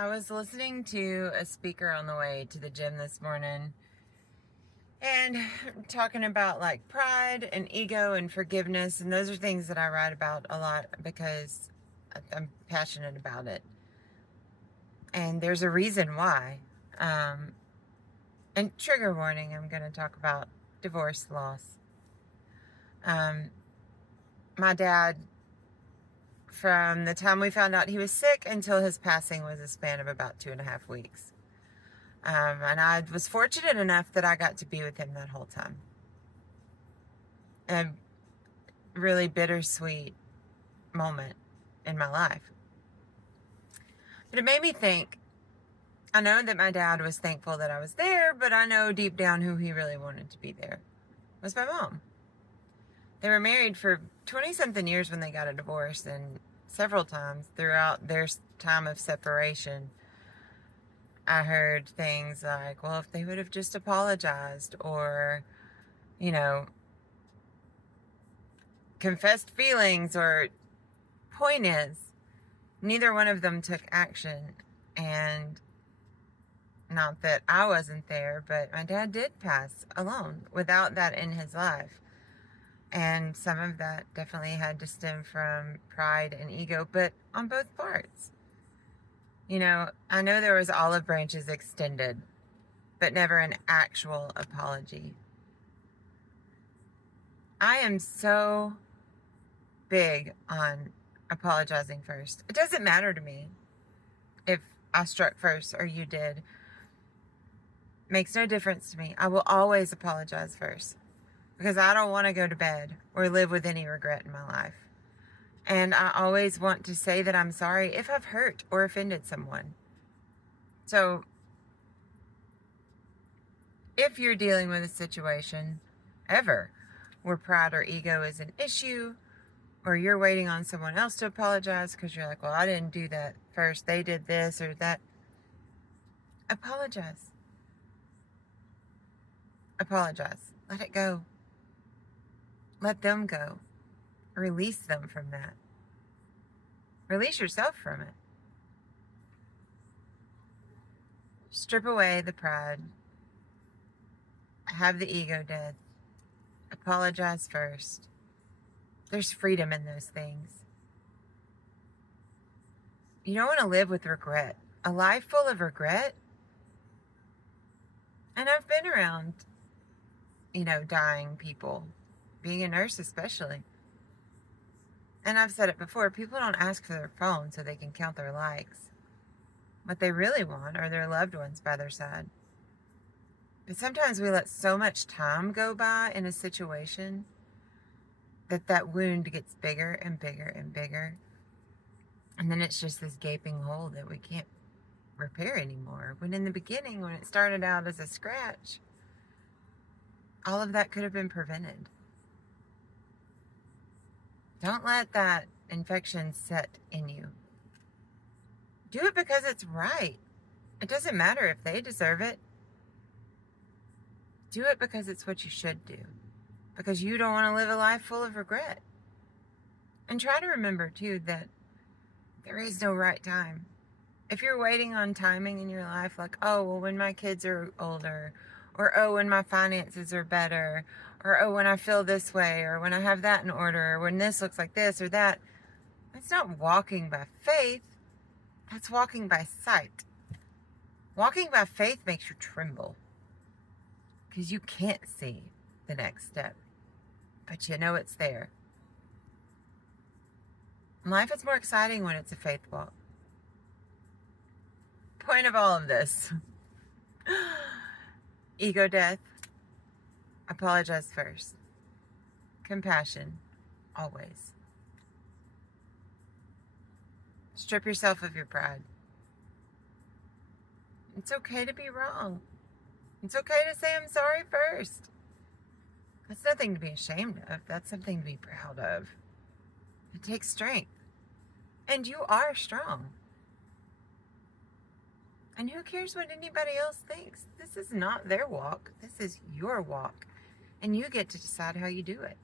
I was listening to a speaker on the way to the gym this morning and talking about like pride and ego and forgiveness. And those are things that I write about a lot because I'm passionate about it. And there's a reason why. And trigger warning, I'm going to talk about divorce loss. My dad, from the time we found out he was sick until his passing, was a span of about 2.5 weeks. And I was fortunate enough that I got to be with him that whole time. A really bittersweet moment in my life. But it made me think, I know that my dad was thankful that I was there, but I know deep down who he really wanted to be there was my mom. They were married for 20-something years when they got a divorce, and several times throughout their time of separation, I heard things like, well, if they would have just apologized or, confessed feelings, or point is, neither one of them took action. And not that I wasn't there, but my dad did pass alone without that in his life. And some of that definitely had to stem from pride and ego, but on both parts. I know there was olive branches extended, but never an actual apology. I am so big on apologizing first. It doesn't matter to me if I struck first or you did. Makes no difference to me. I will always apologize first because I don't want to go to bed or live with any regret in my life. And I always want to say that I'm sorry if I've hurt or offended someone. So if you're dealing with a situation ever where pride or ego is an issue, or you're waiting on someone else to apologize because you're like, well, I didn't do that first, they did this or that, apologize. Apologize. Let it go. Let them go. Release them from that. Release yourself from it. Strip away the pride. Have the ego death. Apologize first. There's freedom in those things. You don't want to live with regret. A life full of regret. And I've been around, dying people, being a nurse especially. And I've said it before, people don't ask for their phone so they can count their likes. What they really want are their loved ones by their side. But sometimes we let so much time go by in a situation that wound gets bigger and bigger and bigger. And then it's just this gaping hole that we can't repair anymore. When in the beginning, when it started out as a scratch, all of that could have been prevented. Don't let that infection set in you. Do it because it's right. It doesn't matter if they deserve it. Do it because it's what you should do. Because you don't want to live a life full of regret. And try to remember, too, that there is no right time. If you're waiting on timing in your life, like, oh, well, when my kids are older, or, oh, when my finances are better, or, oh, when I feel this way, or when I have that in order, or when this looks like this or that, that's not walking by faith. That's walking by sight. Walking by faith makes you tremble because you can't see the next step, but you know it's there. Life is more exciting when it's a faith walk. Point of all of this. Ego death. Apologize first. Compassion. Always. Strip yourself of your pride. It's okay to be wrong. It's okay to say I'm sorry first. That's nothing to be ashamed of. That's something to be proud of. It takes strength. And you are strong. And who cares what anybody else thinks? This is not their walk. This is your walk. And you get to decide how you do it.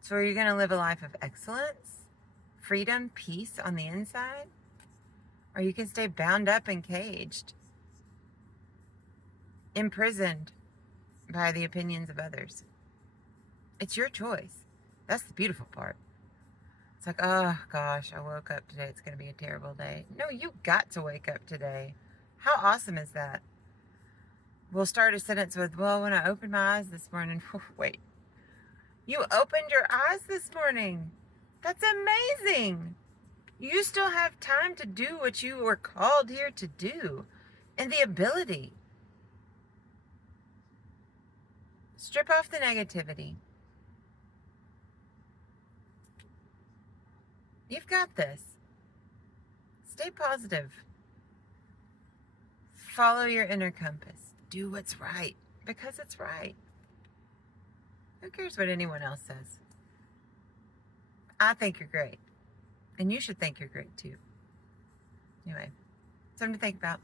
So are you going to live a life of excellence, freedom, peace on the inside? or you can stay bound up and caged, imprisoned by the opinions of others. It's your choice. That's the beautiful part. It's like, oh gosh, I woke up today. It's going to be a terrible day. No, you got to wake up today. How awesome is that? We'll start a sentence with, well, when I opened my eyes this morning, wait, you opened your eyes this morning. That's amazing. You still have time to do what you were called here to do, and the ability. Strip off the negativity. You've got this. Stay positive. Follow your inner compass. Do what's right because it's right. Who cares what anyone else says? I think you're great. And you should think you're great too. Anyway, something to think about.